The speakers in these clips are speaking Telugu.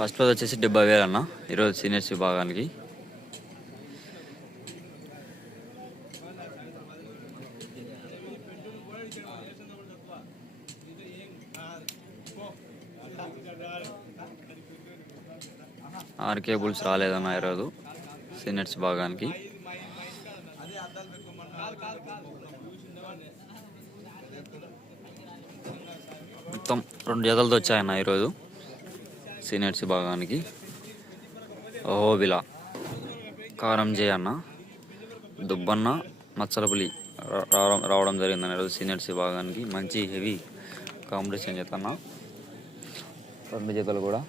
ఫస్ట్ ప్రైజ్ వచ్చేసి డెబ్బై వేలు అన్న. ఈరోజు సీనియర్స్ విభాగానికి. ఆరు కేబుల్స్ రాలేదన్న ఈరోజు సీనియర్స్ విభాగానికి. మొత్తం రెండు జతలతో వచ్చాయన్న ఈరోజు. సీనియర్స్ భాగానికి. ఓబిలా కారంజే అన్న దుబ్బన్న మచ్చలపులి రావడం రావడం జరిగింది ఈరోజు సీనియర్స్ భాగానికి. మంచి హెవీ కాంపిటీషన్ చేత రెండు జతలు కూడా.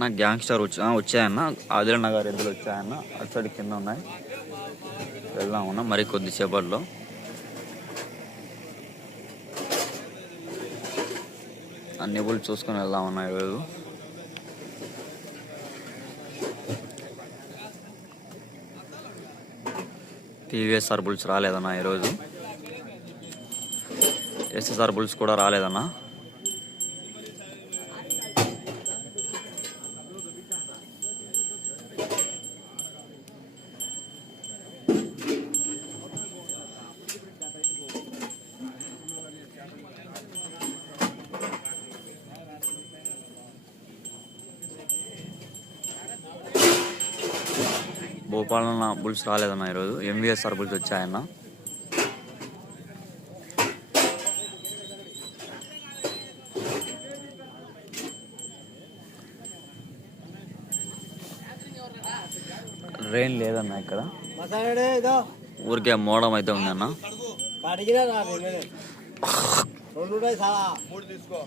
నా గ్యాంగ్స్టర్ వచ్చా వచ్చాయన్న. ఆదిల నగర్ ఎద్దులు వచ్చాయన్న. అటు సైడ్ కింద ఉన్నాయి. వెళ్దామన్నా మరి కొద్దిసేపట్లో. అన్ని బుల్ చూసుకొని వెళ్దామన్నా ఈరోజు. టీవీఎస్ఆర్ బుల్స్ రాలేదన్నా ఈరోజు. ఎస్ఎస్ఆర్ బుల్స్ కూడా రాలేదన్నా. బుల్స్ రాలేదన్న ఈరోజు. MVSR bulls వచ్చాయన్న. రెయిన్ లేదన్న ఇక్కడ. ఊరికే మోడం అయితే ఉందన్న. తీసుకో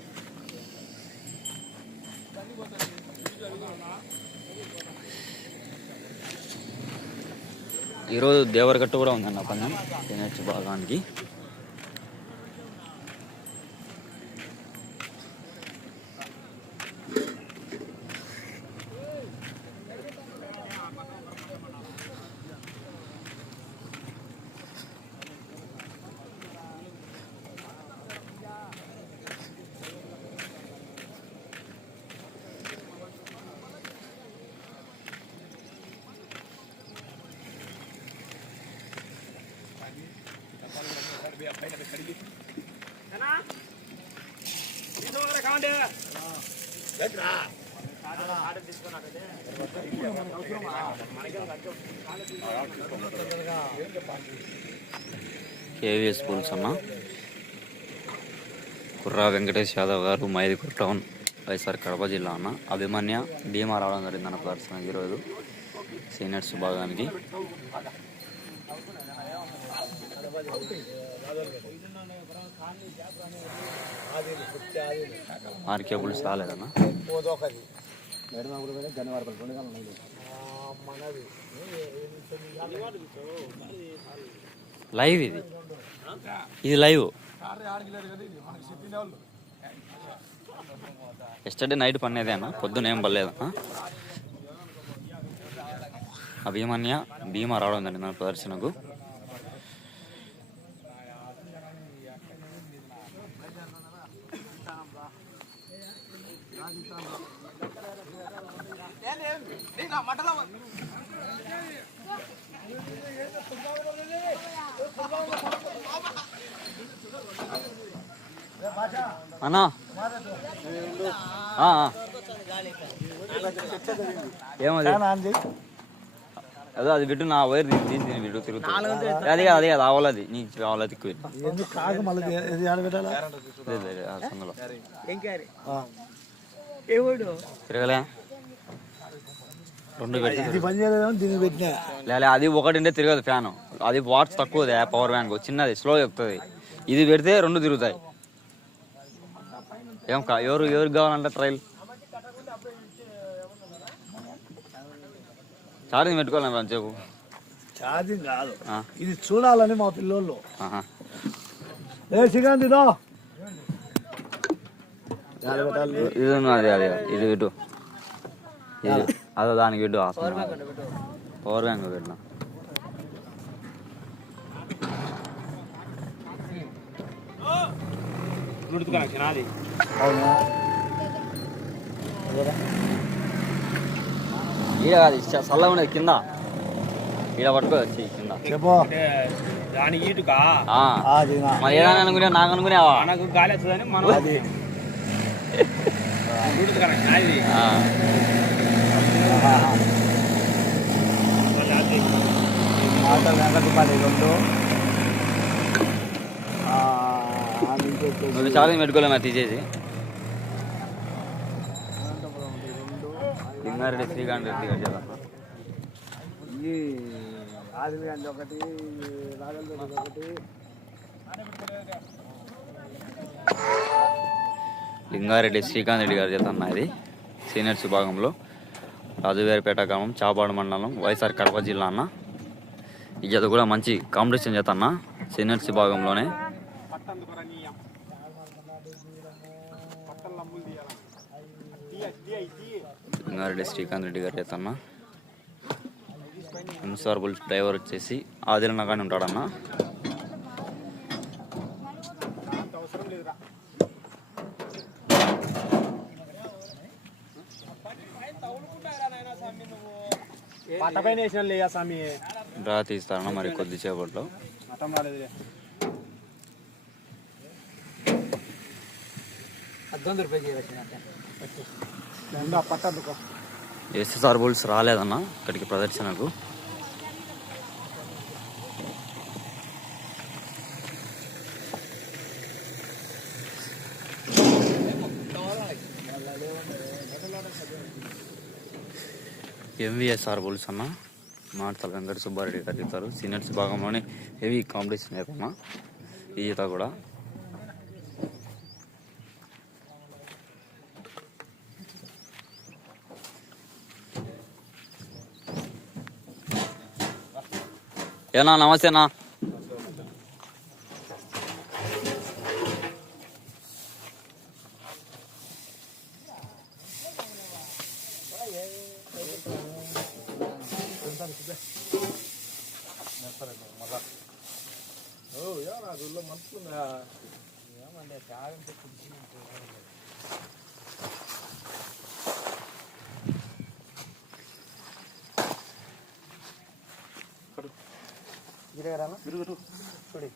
ఈరోజు దేవరగట్టు కూడా ఉందన్న పందెం. తినచ్చు కేవీఎస్ స్కూల్స్ అన్న కుర్రా వెంకటేష్ యాదవ్ గారు మైదుకూరు టౌన్ వైఎస్ఆర్ కడప జిల్లా అన్న అభిమన్య భీమా రావడం జరిగింది అన్న ప్రదర్శన ఈరోజు సీనియర్స్ విభాగానికి ఆరు కేబుల్స్ రాలేదన్న? పోదోకది. మేడం అప్పుడు పోయినా గన్నవారపల్లి రెండు గంటలు ఉన్నాయి మనది లైవ్ ఇది? ఇది లైవ్? ఎస్టర్డే నైట్ పన్నేదే అన్న? పొద్దున ఏం పర్లేదన్న అభిమన్య భీమా రావడం జరిగింది ప్రదర్శనకు. అన్నా. ఏమది? అదే? అది బిడ్డు నా వైర్ దీని దీని దీని బిడ్డు తిరుగుతుంది. అది కాదు అది కాదు ఆవలది నీకు ఆవలది ఎక్కువ తిరగలే? రెండు పెట్టి ఇది పని చేయలేదని దీన్ని పెట్టినా. అది ఒకటింటే తిరగదు ఫ్యాన్. అది వాట్స్ తక్కువది పవర్ బ్యాంక్. చిన్నది స్లో చెప్తుంది. ఇది పెడితే రెండు తిరుగుతాయి. ఏం కా ఎవరు ఎవరికి కావాలంటే ట్రైల్ ఛార్జింగ్ పెట్టుకోవాలి రా చెప్పు ఛార్జింగ్ కాదు. ఇది చూడాలని మా పిల్లోళ్ళు. ఏ శ్రీకాంత్ ఇదో. ఇది ఉన్నది, అది అది ఇది ఇటు ఇది అదో దానికి ఇటు పవర్ బ్యాంక్ పెట్టిన బ్లూటూత్ కనెక్షన్ అది అవునా. ఈడ కాదు చ- చల్లగా ఉన్నది కింద. ఈడ పట్టుకోవచ్చు కింద. చెప్పు. దానికి ఈటుకా? మరి ఏదైనా అనుకునే నాకు అనుకునేవా? మనకు గాలి వస్తుందని మనం అది. మాటలు వెనకటి పడి రెండు. అది ఇంకొచ్చేసి నువ్వు ఛార్జింగ్ పెట్టుకోలే నాకు తీసేసి. లింగారెడ్డి శ్రీకాంత్ రెడ్డి గారు ఒకటి ఒకటి. లింగారెడ్డి శ్రీకాంత్ రెడ్డి గారు చేద్దాం ఇది సీనియర్స్ విభాగంలో రాజువారిపేట గ్రామం చాపాడు మండలం వైఎస్ఆర్ కడప జిల్లా అన్న. ఈ జత కూడా మంచి కాంపిటీషన్ చేత అన్న. సీనియర్స్ విభాగంలోనే లింగారెడ్డి శ్రీకాంత్ రెడ్డి గారు చేత అన్న ఇన్సార్బుల్ డ్రైవర్ వచ్చేసి ఆదిలన్న కానీ ఉంటాడన్న పట్ట పైన వేసిన లేదా స్వామి. డ్రా తీస్తారన్న మరి కొద్దిసేపట్లో. హద్దందు రూపాయలు చేయవచ్చిన పట్ట ఎస్ఎస్ఆర్ బుల్స్ రాలేదన్న ఇక్కడికి ప్రదర్శనకు. ఎంవిఎస్ఆర్ బుల్స్ అన్న మాటల వెంకట సుబ్బారెడ్డి గారు చెప్తారు. సీనియర్స్ భాగంలోనే హెవీ కాంపిటీషన్ అవుతున్నా ఈత కూడా ఏనా నమస్తేనా? చూడి.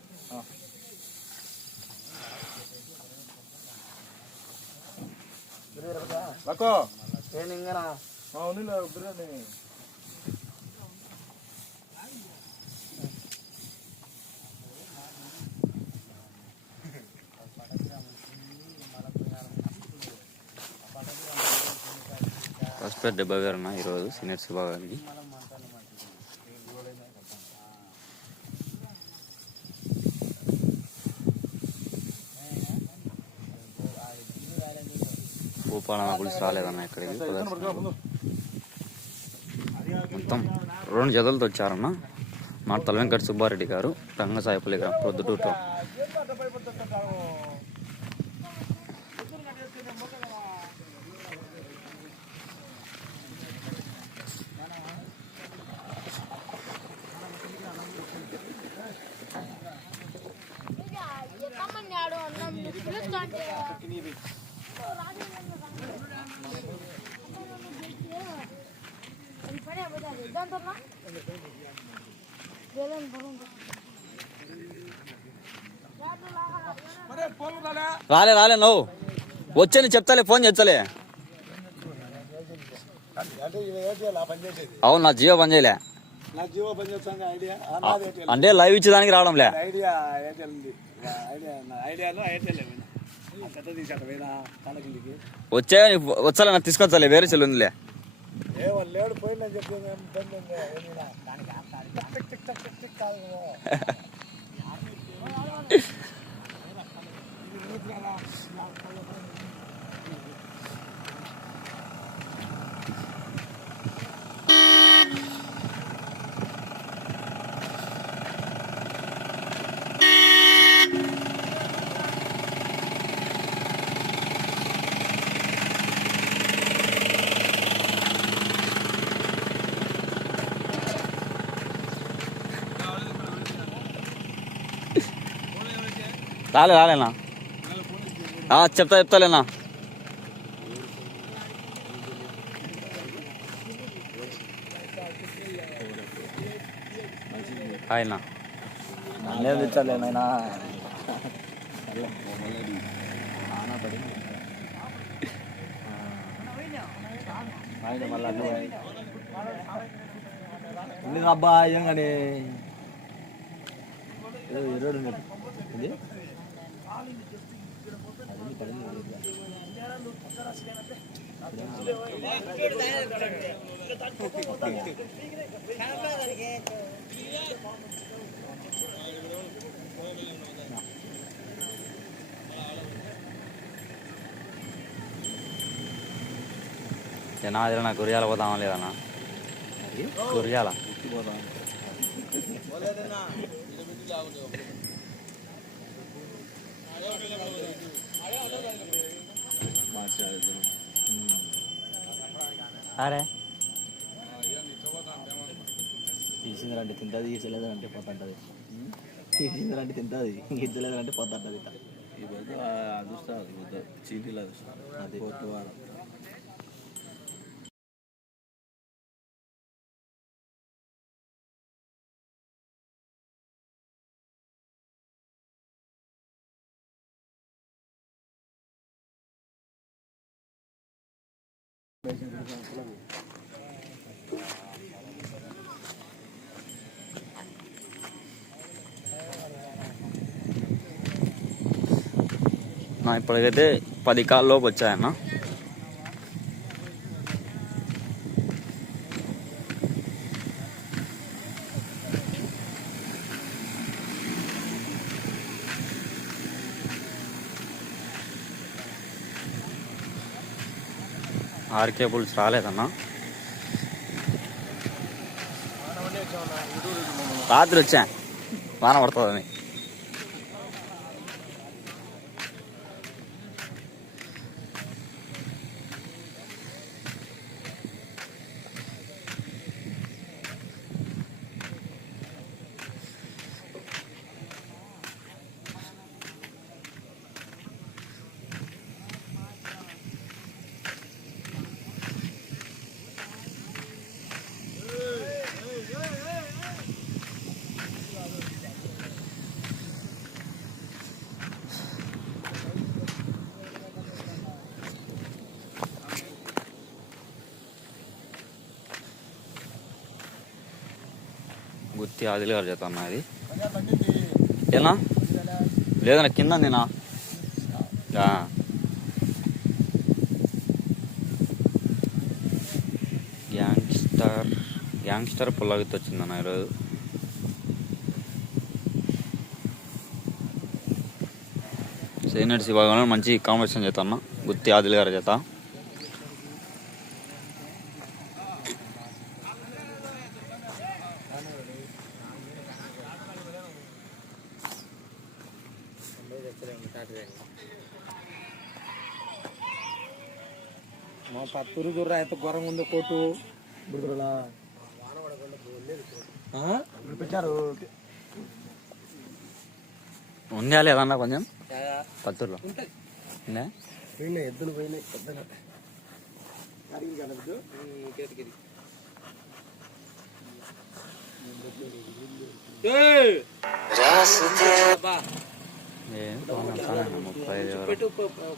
ఫస్ట్ డెబ్బై వేలు అన్న ఈరోజు సీనియర్స్ విభాగానికి భూపాలన పులుసు రాలేదన్న ఇక్కడికి మొత్తం రెండు జతలతో వచ్చారన్న తల వెంకట సుబ్బారెడ్డి గారు రంగసాయపల్లి గారు ప్రొద్దుటూరులో ఎక్కమన్నాడు అన్నం. రాలే రాలే నువ్వు వచ్చని చెప్తాలే ఫోన్ చేస్తలే అవును నా జియో పని చేయలే నా పని ఐడియా అంటే లైవ్ ఇచ్చేదానికి రావడంలే ఐడియా వచ్చే వచ్చలే నాకు తీసుకొచ్చలే వేరే చెల్లి ఉందిలే లేడు రాలే రాలేనా చెప్తా చెప్తాలేనా హాయ్ నా తెచ్చాలే నాయనా ఆయన మళ్ళీ అన్నీ అబ్బా ఏం కానీ? ఏదో ఇది? అది పడింది జనాదిలో నాకు కురియాల పోతామా లేదన్నా కురియాల అరే తీసిందంటే తింటుంది తీసలేదంటే పోతుంటది. తీసిందంటే తింటుంది ఇచ్చలేదంటే పోతుంటది ఇట్లా ఈరోజు అదృష్టం చీటీలు అదృష్టం అది. కోర్టు వారం. ఇప్పటికైతే పది కాల్ వచ్చాయన్న. ఆర్కే పుల్స్ రాలేదన్నా. రాత్రి వచ్చా? వాన పడుతుందని. గుత్తి ఆదిల్ గారు చేత అన్న ఇది. ఏనా? లేదన్న కింద నేనా? గ్యాంగ్స్టర్ గ్యాంగ్స్టర్ పుల్లగిత్తి వచ్చిందన్న ఈరోజు. సీనియర్స్ విభాగంలో మంచి కాంపిటీషన్ చేత అన్న గుత్తి ఆదిల్ గారి చేత. మా పత్తూరు గుర్ర ఎంత ఘోరంగా ఉందో కోటు. బుడుగురలా పెట్టారు ఉందా లేదన్న కొంచెం? పత్తూరులో. ఉందా? పోయినాయి ఎద్దులు పోయినాయి వరకు.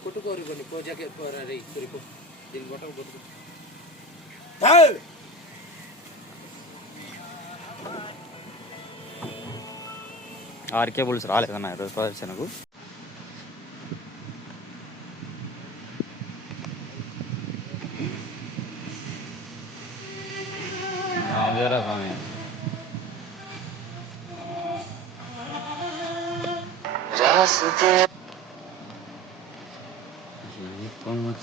కొట్టుకోరు కొన్ని పోజాకే పోరారి కొరికో దీని ఆర్కే బుల్స్ రాలేదన్న ఈరోజు ప్రదర్శనకు. Wrong one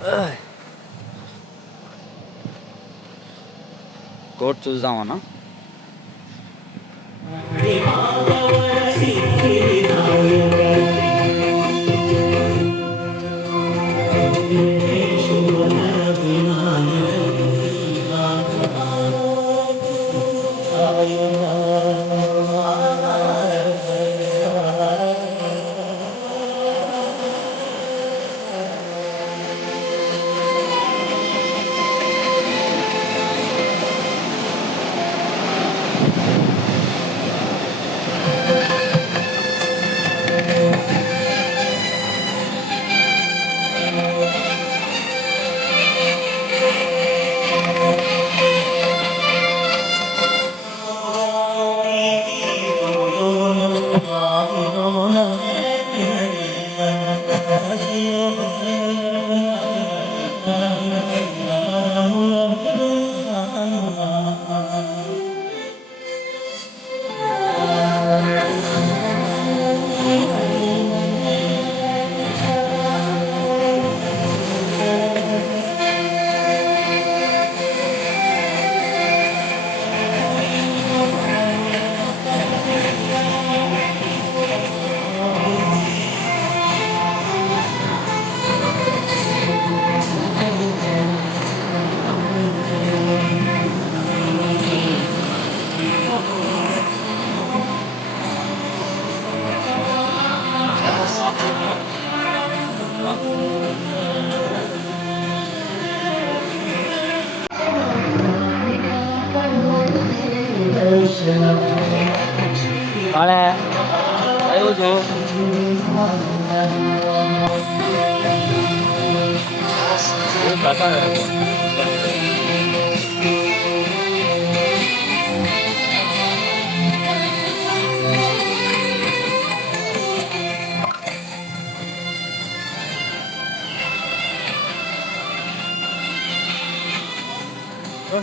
Ugh. Go to Zamana.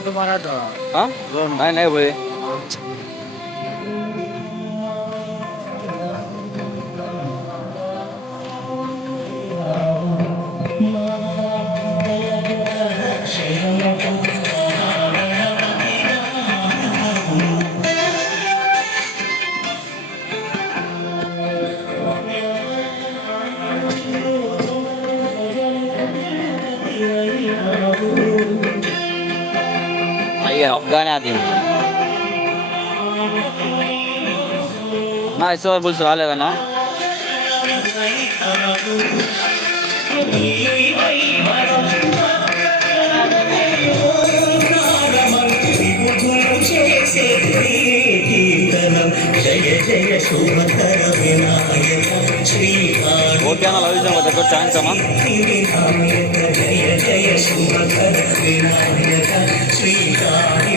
kemana dong? Hah? Belum. Mana ya boleh? Yeah. ગણાતી હા સો બોલ સવાલ હે ના Thank you. నా ఇష్టం పులుసు రాలేదన్నా ఓకే అన్న లవ్ యూ దగ్గర థ్యాంక్స్ అమ్మా జయ జయ శుభకర వినాయక శ్రీకాళి